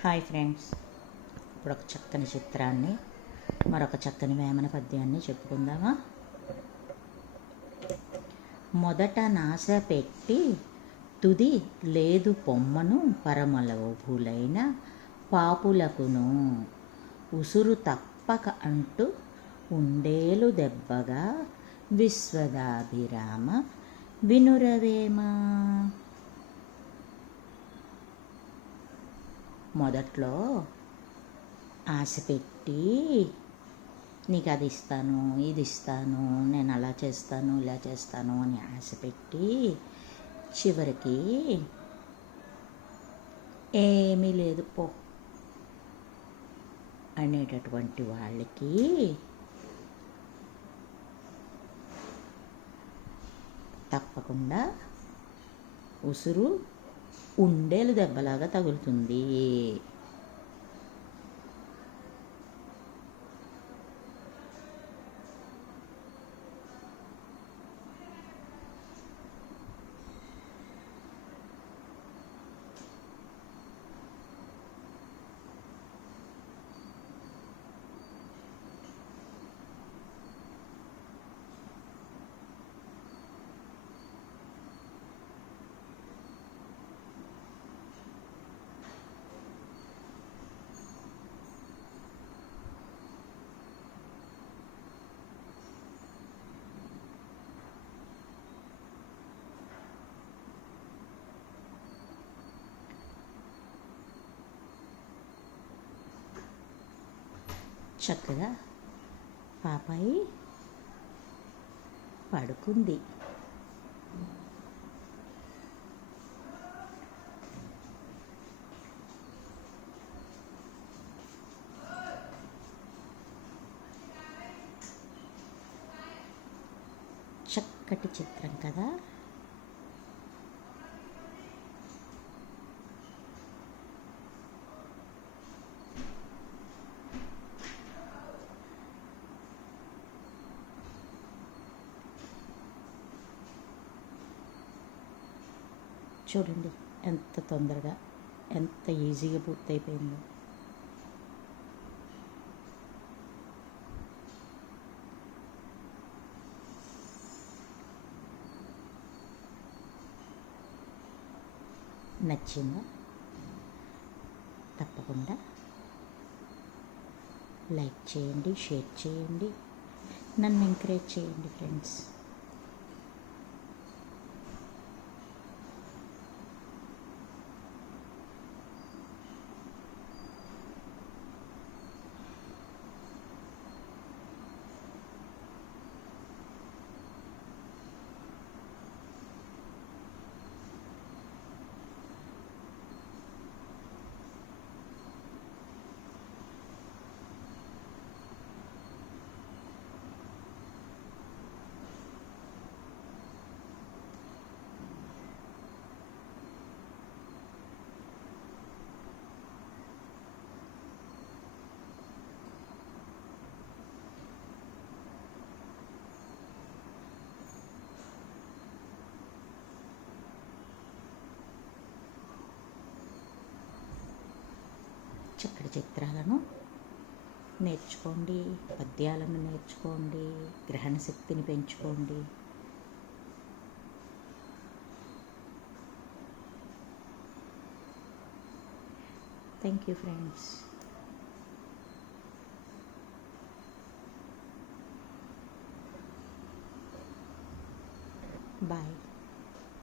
Hi friends, ఇప్పుడు ఒక చక్కని చిత్రాన్ని మరొక చక్కని వేమన పద్యాన్ని చెప్పుకుందామా. మొదట నాశ పెట్టి తుది లేదు పొమ్మను పరమలోభులైన పాపులకును ఉసురు తప్పక అంటూ ఉండేలు దెబ్బగా విశ్వదాభిరామ వినురవేమా. మొదట్లో ఆశ పెట్టి నీకు అది ఇస్తాను, ఇది ఇస్తాను, నేను అలా చేస్తాను, ఇలా చేస్తాను అని ఆశ పెట్టి చివరికి ఏమీ లేదు పో అనేటటువంటి వాళ్ళకి తప్పకుండా ఉసురు ఉండేలు దెబ్బలాగా తగులుతుంది. చక్కగా పాపాయి పడుకుంది. చక్కటి చిత్రం కదా. చూడండి ఎంత తొందరగా, ఎంత ఈజీగా పూర్తయిపోయిందో. నచ్చిందా? తప్పకుండా లైక్ చేయండి, షేర్ చేయండి, నన్ను ఎంకరేజ్ చేయండి ఫ్రెండ్స్. చక్కటి చిత్రాలను నేర్చుకోండి, పద్యాలను నేర్చుకోండి, గ్రహణ శక్తిని పెంచుకోండి. Thank you friends. బాయ్.